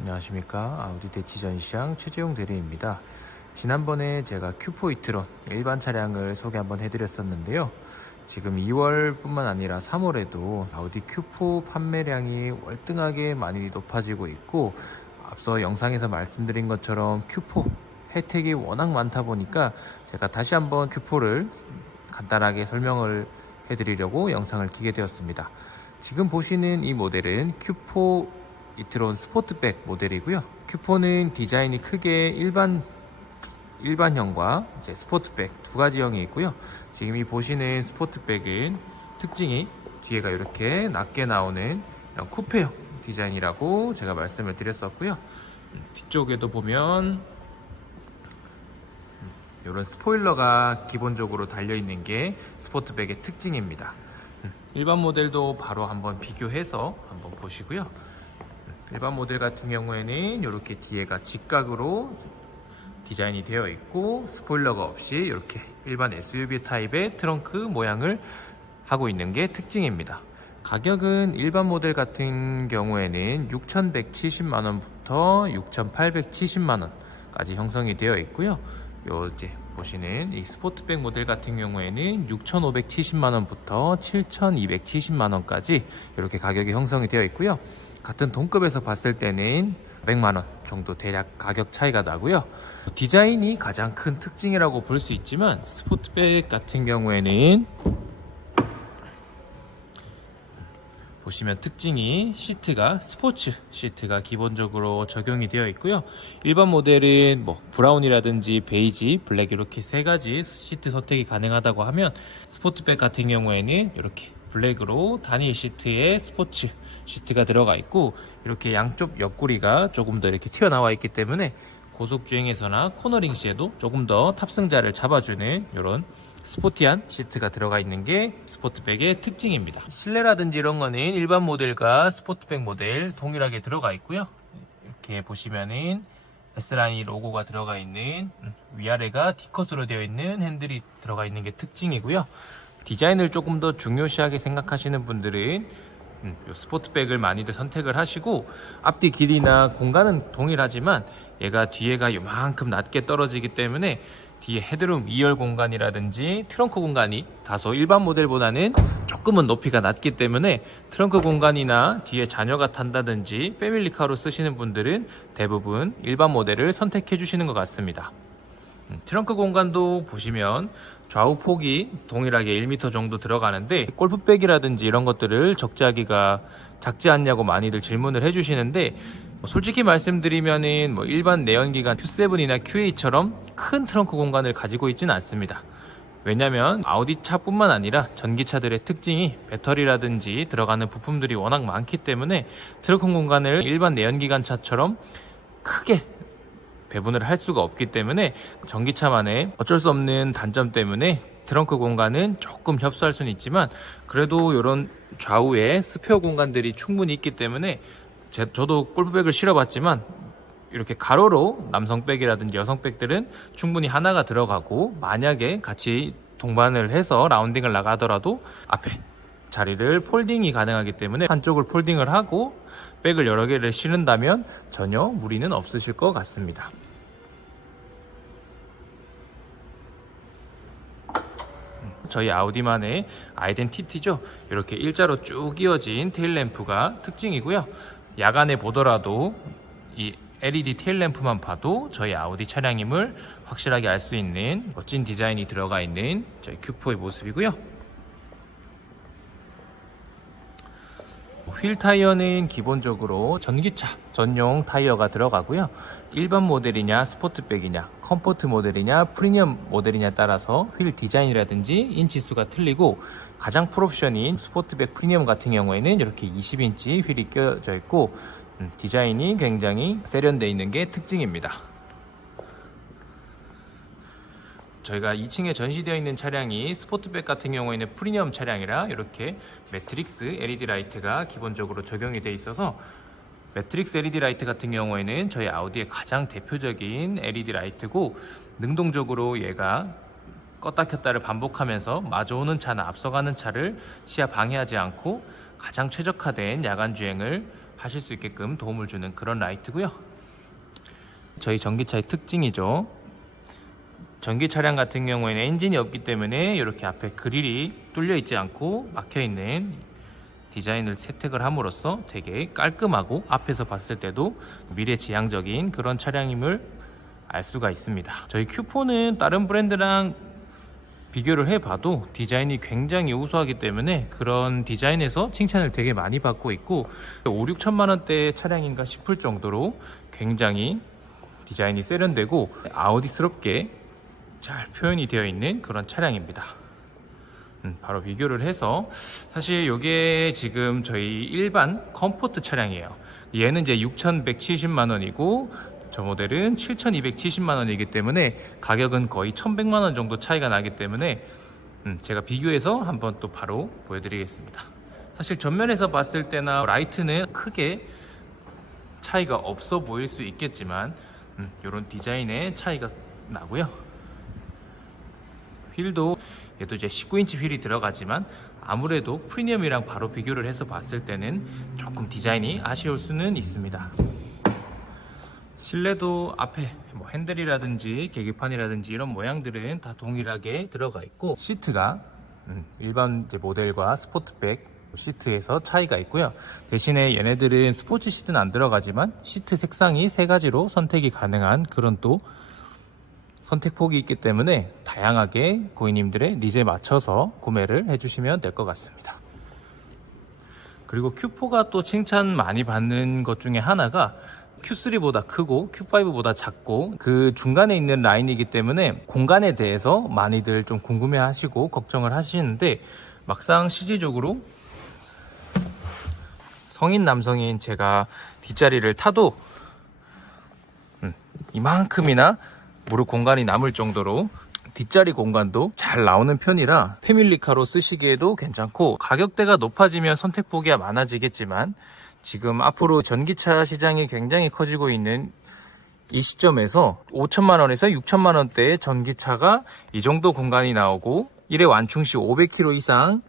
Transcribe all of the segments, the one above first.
안녕하십니까, 아우디 대치 전시장 최재용 대리입니다. 지난번에 제가 Q4 이트론 일반 차량을 소개 한번 해드렸었는데요. 지금 2월 뿐만 아니라 3월에도 아우디 Q4 판매량이 월등하게 많이 높아지고 있고, 앞서 영상에서 말씀드린 것처럼 Q4 혜택이 워낙 많다 보니까 제가 다시 한번 Q4를 간단하게 설명을 해드리려고 영상을 키게 되었습니다. 지금 보시는 이 모델은 Q4 이트론 스포트백 모델이고요. Q4는 디자인이 크게 일반형과 이제 스포트백 두 가지 형이 있고요. 지금 이 보시는 스포트백은 특징이 뒤에가 이렇게 낮게 나오는 이런 쿠페형 디자인이라고 제가 말씀을 드렸었고요. 뒤쪽에도 보면 이런 스포일러가 기본적으로 달려있는 게 스포트백의 특징입니다. 일반 모델도 바로 한번 비교해서 한번 보시고요. 일반 모델 같은 경우에는 이렇게 뒤에가 직각으로 디자인이 되어 있고, 스포일러가 없이 이렇게 일반 SUV 타입의 트렁크 모양을 하고 있는 게 특징입니다. 가격은 일반 모델 같은 경우에는 6,170만원부터 6,870만원까지 형성이 되어 있고요. 이제 보시는 이 스포트백 모델 같은 경우에는 6,570만원부터 7,270만원까지 이렇게 가격이 형성이 되어 있고요. 같은 동급에서 봤을 때는 100만원 정도 대략 가격 차이가 나고요. 디자인이 가장 큰 특징이라고 볼 수 있지만, 스포트백 같은 경우에는 보시면 특징이 시트가 스포츠 시트가 기본적으로 적용이 되어 있고요. 일반 모델은 브라운이라든지 베이지, 블랙 이렇게 세 가지 시트 선택이 가능하다고 하면, 스포트백 같은 경우에는 이렇게 블랙으로 단일 시트에 스포츠 시트가 들어가 있고, 이렇게 양쪽 옆구리가 조금 더 이렇게 튀어나와 있기 때문에 고속주행에서나 코너링 시에도 조금 더 탑승자를 잡아주는 이런 스포티한 시트가 들어가 있는 게 스포트백의 특징입니다. 실내라든지 이런 거는 일반 모델과 스포트백 모델 동일하게 들어가 있고요. 이렇게 보시면은 S라인 로고가 들어가 있는, 위아래가 D컷으로 되어 있는 핸들이 들어가 있는 게 특징이고요. 디자인을 조금 더 중요시하게 생각하시는 분들은 스포트백을 많이들 선택을 하시고, 앞뒤 길이나 공간은 동일하지만 얘가 뒤에가 요만큼 낮게 떨어지기 때문에 뒤에 헤드룸 2열 공간이라든지 트렁크 공간이 다소 일반 모델보다는 조금은 높이가 낮기 때문에 트렁크 공간이나 뒤에 자녀가 탄다든지 패밀리카로 쓰시는 분들은 대부분 일반 모델을 선택해 주시는 것 같습니다. 트렁크 공간도 보시면 좌우 폭이 동일하게 1m 정도 들어가는데, 골프백이라든지 이런 것들을 적재하기가 작지 않냐고 많이들 질문을 해주시는데, 솔직히 말씀드리면은 일반 내연기관 Q7이나 Q8처럼 큰 트렁크 공간을 가지고 있지는 않습니다. 왜냐면 아우디 차뿐만 아니라 전기차들의 특징이 배터리라든지 들어가는 부품들이 워낙 많기 때문에 트렁크 공간을 일반 내연기관 차처럼 크게 배분을 할 수가 없기 때문에, 전기차만의 어쩔 수 없는 단점 때문에 트렁크 공간은 조금 협소할 수는 있지만, 그래도 이런 좌우에 스페어 공간들이 충분히 있기 때문에, 저도 골프백을 실어봤지만 이렇게 가로로 남성백이라든지 여성백들은 충분히 하나가 들어가고, 만약에 같이 동반을 해서 라운딩을 나가더라도 앞에 자리를 폴딩이 가능하기 때문에 한쪽을 폴딩을 하고 백을 여러 개를 실은다면 전혀 무리는 없으실 것 같습니다. 저희 아우디만의 아이덴티티죠. 이렇게 일자로 쭉 이어진 테일램프가 특징이고요. 야간에 보더라도 이 LED 테일램프만 봐도 저희 아우디 차량임을 확실하게 알 수 있는 멋진 디자인이 들어가 있는 저희 Q4의 모습이고요. 휠 타이어는 기본적으로 전기차 전용 타이어가 들어가고요. 일반 모델이냐 스포트백이냐 컴포트 모델이냐 프리미엄 모델이냐 따라서 휠 디자인이라든지 인치수가 틀리고, 가장 풀옵션인 스포트백 프리미엄 같은 경우에는 이렇게 20인치 휠이 껴져 있고 디자인이 굉장히 세련되어 있는 게 특징입니다. 저희가 2층에 전시되어 있는 차량이 스포트백 같은 경우에는 프리미엄 차량이라 이렇게 매트릭스 LED 라이트가 기본적으로 적용이 되어 있어서, 매트릭스 LED 라이트 같은 경우에는 저희 아우디의 가장 대표적인 LED 라이트고, 능동적으로 얘가 껐다 켰다를 반복하면서 마주오는 차나 앞서가는 차를 시야 방해하지 않고 가장 최적화된 야간 주행을 하실 수 있게끔 도움을 주는 그런 라이트고요. 저희 전기차의 특징이죠. 전기 차량 같은 경우에는 엔진이 없기 때문에 이렇게 앞에 그릴이 뚫려 있지 않고 막혀 있는 디자인을 채택을 함으로써 되게 깔끔하고 앞에서 봤을 때도 미래지향적인 그런 차량임을 알 수가 있습니다. 저희 Q4는 다른 브랜드랑 비교를 해봐도 디자인이 굉장히 우수하기 때문에 그런 디자인에서 칭찬을 되게 많이 받고 있고, 5-6천만 원대 차량인가 싶을 정도로 굉장히 디자인이 세련되고 아우디스럽게 잘 표현이 되어 있는 그런 차량입니다. 바로 비교를 해서, 사실 이게 지금 저희 일반 컴포트 차량이에요. 얘는 이제 6,170만 원이고 저 모델은 7,270만 원이기 때문에 가격은 거의 1,100만 원 정도 차이가 나기 때문에 제가 비교해서 한번 또 바로 보여드리겠습니다. 사실 전면에서 봤을 때나 라이트는 크게 차이가 없어 보일 수 있겠지만 이런 디자인의 차이가 나고요. 휠도 얘도 이제 19인치 휠이 들어가지만 아무래도 프리미엄이랑 바로 비교를 해서 봤을 때는 조금 디자인이 아쉬울 수는 있습니다. 실내도 앞에 뭐 핸들이라든지 계기판이라든지 이런 모양들은 다 동일하게 들어가 있고, 시트가 일반 이제 모델과 스포트백 시트에서 차이가 있고요. 대신에 얘네들은 스포츠 시트는 안 들어가지만 시트 색상이 3가지로 선택이 가능한 그런 또 선택폭이 있기 때문에 다양하게 고객님들의 니즈에 맞춰서 구매를 해주시면 될 것 같습니다. 그리고 Q4가 또 칭찬 많이 받는 것 중에 하나가 Q3보다 크고 Q5보다 작고 그 중간에 있는 라인이기 때문에 공간에 대해서 많이들 좀 궁금해 하시고 걱정을 하시는데, 막상 실질적으로 성인 남성인 제가 뒷자리를 타도 이만큼이나 무릎 공간이 남을 정도로 뒷자리 공간도 잘 나오는 편이라 패밀리카로 쓰시기에도 괜찮고, 가격대가 높아지면 선택폭이 많아지겠지만 지금 앞으로 전기차 시장이 굉장히 커지고 있는 이 시점에서 5천만 원에서 6천만 원대의 전기차가 이 정도 공간이 나오고 1회 완충 시 500km 이상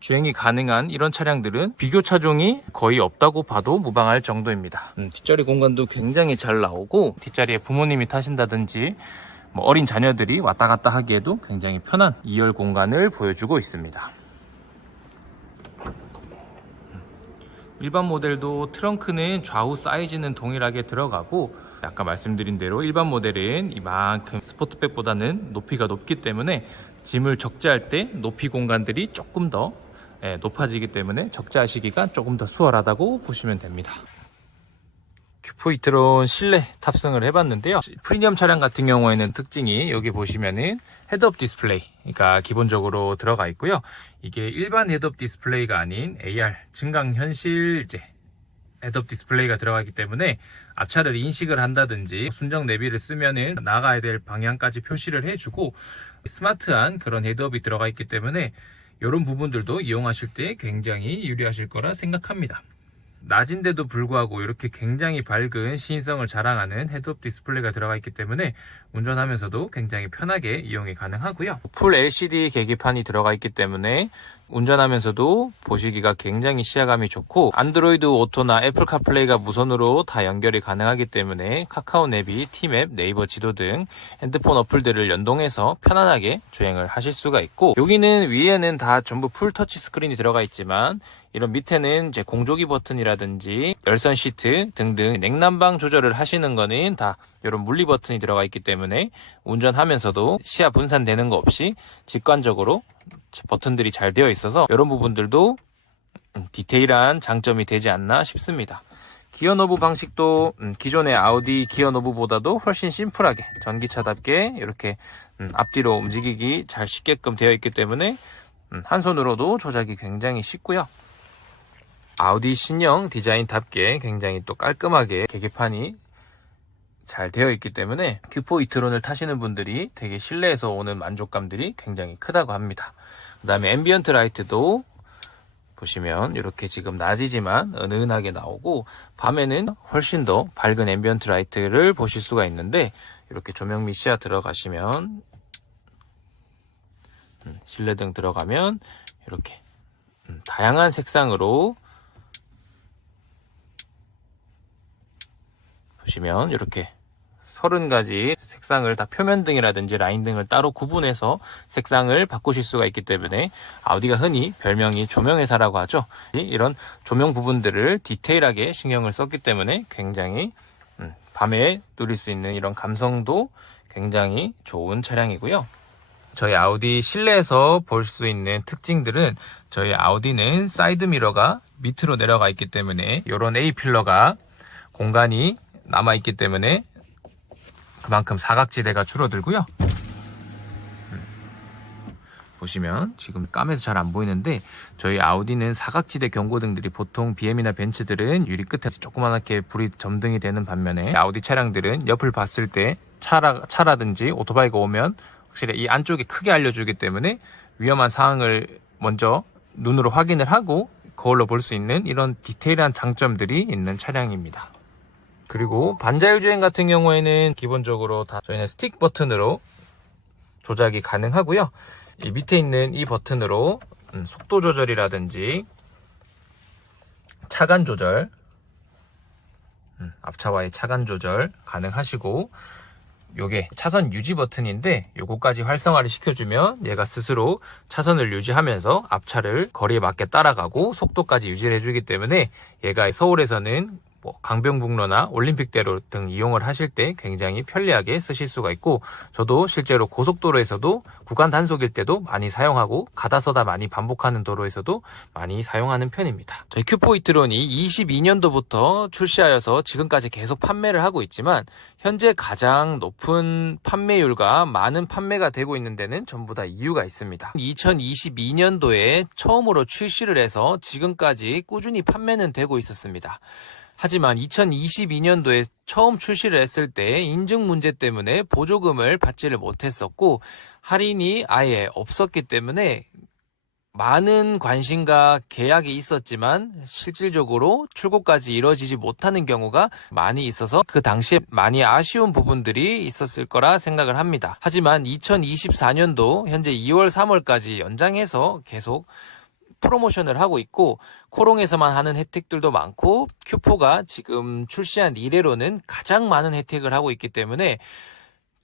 주행이 가능한 이런 차량들은 비교 차종이 거의 없다고 봐도 무방할 정도입니다. 뒷자리 공간도 굉장히 잘 나오고, 뒷자리에 부모님이 타신다든지 뭐 어린 자녀들이 왔다 갔다 하기에도 굉장히 편한 2열 공간을 보여주고 있습니다. 일반 모델도 트렁크는 좌우 사이즈는 동일하게 들어가고, 아까 말씀드린 대로 일반 모델은 이만큼 스포트백보다는 높이가 높기 때문에 짐을 적재할 때 높이 공간들이 조금 더 높아지기 때문에 적재하시기가 조금 더 수월하다고 보시면 됩니다. Q4 이트론 실내 탑승을 해봤는데요. 프리미엄 차량 같은 경우에는 특징이 여기 보시면은 헤드업 디스플레이가 기본적으로 들어가 있고요. 이게 일반 헤드업 디스플레이가 아닌 AR 증강현실제 헤드업 디스플레이가 들어가기 때문에 앞차를 인식을 한다든지 순정 내비를 쓰면은 나가야 될 방향까지 표시를 해주고, 스마트한 그런 헤드업이 들어가 있기 때문에 이런 부분들도 이용하실 때 굉장히 유리하실 거라 생각합니다. 낮인데도 불구하고 이렇게 굉장히 밝은 시인성을 자랑하는 헤드업 디스플레이가 들어가 있기 때문에 운전하면서도 굉장히 편하게 이용이 가능하고요. 풀 LCD 계기판이 들어가 있기 때문에 운전하면서도 보시기가 굉장히 시야감이 좋고, 안드로이드 오토나 애플 카플레이가 무선으로 다 연결이 가능하기 때문에 카카오 내비, 티맵, 네이버 지도 등 핸드폰 어플들을 연동해서 편안하게 주행을 하실 수가 있고, 여기는 위에는 다 전부 풀 터치 스크린이 들어가 있지만 이런 밑에는 이제 공조기 버튼이라든지 열선 시트 등등 냉난방 조절을 하시는 거는 다 이런 물리 버튼이 들어가 있기 때문에 운전하면서도 시야 분산되는 거 없이 직관적으로 버튼들이 잘 되어 있어서 이런 부분들도 디테일한 장점이 되지 않나 싶습니다. 기어 노브 방식도 기존의 아우디 기어 노브보다도 훨씬 심플하게 전기차답게 이렇게 앞뒤로 움직이기 잘 쉽게끔 되어 있기 때문에 한 손으로도 조작이 굉장히 쉽고요. 아우디 신형 디자인답게 굉장히 또 깔끔하게 계기판이 잘 되어 있기 때문에 Q4 이트론을 타시는 분들이 되게 실내에서 오는 만족감들이 굉장히 크다고 합니다. 그 다음에 앰비언트 라이트도 보시면 이렇게 지금 낮이지만 은은하게 나오고 밤에는 훨씬 더 밝은 앰비언트 라이트를 보실 수가 있는데 이렇게 조명 및 시야 들어가시면 실내등 들어가면 이렇게 다양한 색상으로 보시면 이렇게 30가지 색상을 다 표면등이라든지 라인등을 따로 구분해서 색상을 바꾸실 수가 있기 때문에 아우디가 흔히 별명이 조명회사라고 하죠. 이런 조명 부분들을 디테일하게 신경을 썼기 때문에 굉장히 밤에 누릴 수 있는 이런 감성도 굉장히 좋은 차량이고요. 저희 아우디 실내에서 볼 수 있는 특징들은 저희 아우디는 사이드 미러가 밑으로 내려가 있기 때문에 이런 A필러가 공간이 남아있기 때문에 그만큼 사각지대가 줄어들고요. 보시면 지금 까매서 잘 안 보이는데 저희 아우디는 사각지대 경고등들이 보통 BM이나 벤츠들은 유리 끝에 조그맣게 불이 점등이 되는 반면에 아우디 차량들은 옆을 봤을 때 차라든지 오토바이가 오면 확실히 이 안쪽에 크게 알려주기 때문에 위험한 상황을 먼저 눈으로 확인을 하고 거울로 볼 수 있는 이런 디테일한 장점들이 있는 차량입니다. 그리고 반자율 주행 같은 경우에는 기본적으로 다 저희는 스틱 버튼으로 조작이 가능하고요. 이 밑에 있는 이 버튼으로 속도 조절이라든지 차간 조절, 앞차와의 차간 조절 가능하시고 요게 차선 유지 버튼인데 요거까지 활성화를 시켜주면 얘가 스스로 차선을 유지하면서 앞차를 거리에 맞게 따라가고 속도까지 유지를 해주기 때문에 얘가 서울에서는 강변북로나 올림픽대로 등 이용을 하실 때 굉장히 편리하게 쓰실 수가 있고 저도 실제로 고속도로에서도 구간 단속일 때도 많이 사용하고 가다서다 많이 반복하는 도로에서도 많이 사용하는 편입니다. 저희 Q4 이트론이 22년도부터 출시하여서 지금까지 계속 판매를 하고 있지만 현재 가장 높은 판매율과 많은 판매가 되고 있는 데는 전부 다 이유가 있습니다. 2022년도에 처음으로 출시를 해서 지금까지 꾸준히 판매는 되고 있었습니다. 하지만 2022년도에 처음 출시를 했을 때 인증 문제 때문에 보조금을 받지를 못했었고 할인이 아예 없었기 때문에 많은 관심과 계약이 있었지만 실질적으로 출고까지 이루어지지 못하는 경우가 많이 있어서 그 당시에 많이 아쉬운 부분들이 있었을 거라 생각을 합니다. 하지만 2024년도 현재 2월 3월까지 연장해서 계속 프로모션을 하고 있고 코롱에서만 하는 혜택들도 많고 Q4가 지금 출시한 이래로는 가장 많은 혜택을 하고 있기 때문에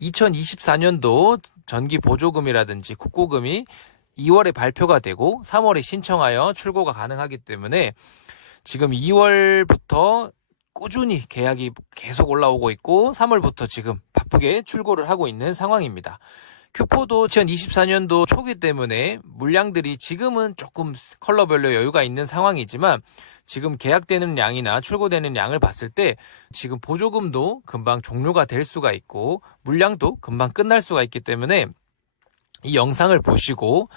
2024년도 전기 보조금이라든지 국고금이 2월에 발표가 되고 3월에 신청하여 출고가 가능하기 때문에 지금 2월부터 꾸준히 계약이 계속 올라오고 있고 3월부터 지금 바쁘게 출고를 하고 있는 상황입니다. Q4도 2024년도 초기 때문에 물량들이 지금은 조금 컬러별로 여유가 있는 상황이지만 지금 계약되는 양이나 출고되는 양을 봤을 때 지금 보조금도 금방 종료가 될 수가 있고 물량도 금방 끝날 수가 있기 때문에 이 영상을 보시고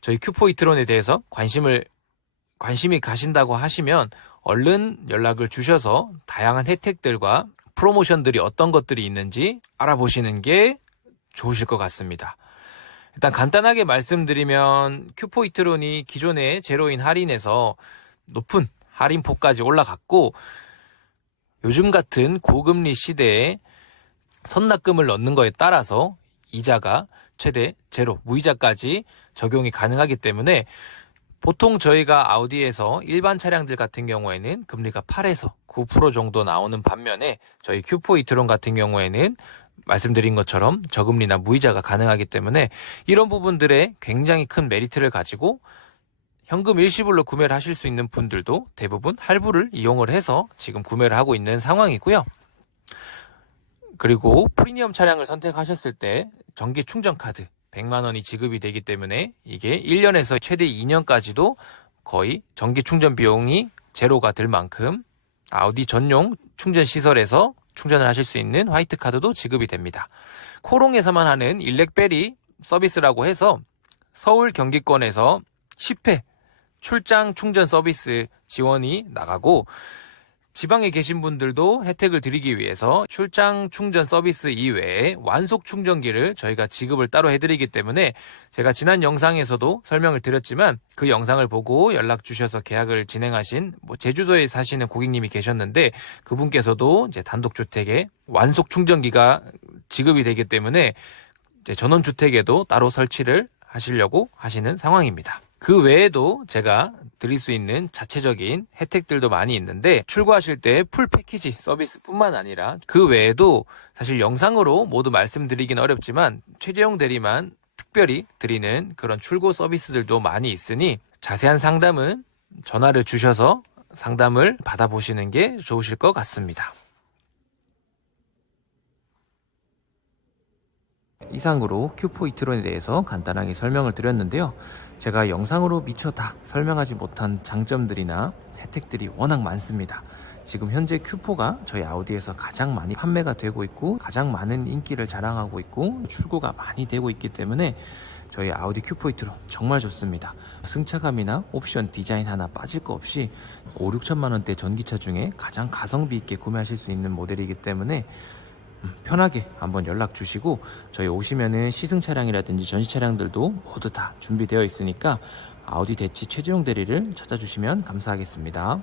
저희 Q4 이트론에 대해서 관심이 가신다고 하시면 얼른 연락을 주셔서 다양한 혜택들과 프로모션들이 어떤 것들이 있는지 알아보시는 게 좋으실 것 같습니다. 일단 간단하게 말씀드리면 Q4 이트론이 기존의 제로인 할인에서 높은 할인폭까지 올라갔고 요즘 같은 고금리 시대에 선납금을 넣는 거에 따라서 이자가 최대 제로, 무이자까지 적용이 가능하기 때문에 보통 저희가 아우디에서 일반 차량들 같은 경우에는 금리가 8에서 9% 정도 나오는 반면에 저희 Q4 이트론 같은 경우에는 말씀드린 것처럼 저금리나 무이자가 가능하기 때문에 이런 부분들에 굉장히 큰 메리트를 가지고 현금 일시불로 구매를 하실 수 있는 분들도 대부분 할부를 이용을 해서 지금 구매를 하고 있는 상황이고요. 그리고 프리미엄 차량을 선택하셨을 때 정기 충전 카드 100만 원이 지급이 되기 때문에 이게 1년에서 최대 2년까지도 거의 전기 충전 비용이 제로가 될 만큼 아우디 전용 충전 시설에서 충전을 하실 수 있는 화이트 카드도 지급이 됩니다. 코롱에서만 하는 일렉베리 서비스라고 해서 서울 경기권에서 10회 출장 충전 서비스 지원이 나가고, 지방에 계신 분들도 혜택을 드리기 위해서 출장 충전 서비스 이외에 완속 충전기를 저희가 지급을 따로 해드리기 때문에, 제가 지난 영상에서도 설명을 드렸지만 그 영상을 보고 연락 주셔서 계약을 진행하신 제주도에 사시는 고객님이 계셨는데, 그분께서도 이제 단독주택에 완속 충전기가 지급이 되기 때문에 이제 전원주택에도 따로 설치를 하시려고 하시는 상황입니다. 그 외에도 제가 드릴 수 있는 자체적인 혜택들도 많이 있는데, 출고하실 때 풀 패키지 서비스뿐만 아니라 그 외에도 사실 영상으로 모두 말씀드리긴 어렵지만 최재용 대리만 특별히 드리는 그런 출고 서비스들도 많이 있으니, 자세한 상담은 전화를 주셔서 상담을 받아보시는 게 좋으실 것 같습니다. 이상으로 큐포 이트론에 대해서 간단하게 설명을 드렸는데요. 제가 영상으로 미처 다 설명하지 못한 장점들이나 혜택들이 워낙 많습니다. 지금 현재 큐포가 저희 아우디에서 가장 많이 판매가 되고 있고 가장 많은 인기를 자랑하고 있고 출고가 많이 되고 있기 때문에 저희 아우디 큐포 이트론 정말 좋습니다. 승차감이나 옵션 디자인 하나 빠질 거 없이 5-6천만 원대 전기차 중에 가장 가성비 있게 구매하실 수 있는 모델이기 때문에 편하게 한번 연락 주시고, 저희 오시면은 시승 차량이라든지 전시 차량들도 모두 다 준비되어 있으니까 아우디 대치 최재용 대리를 찾아주시면 감사하겠습니다.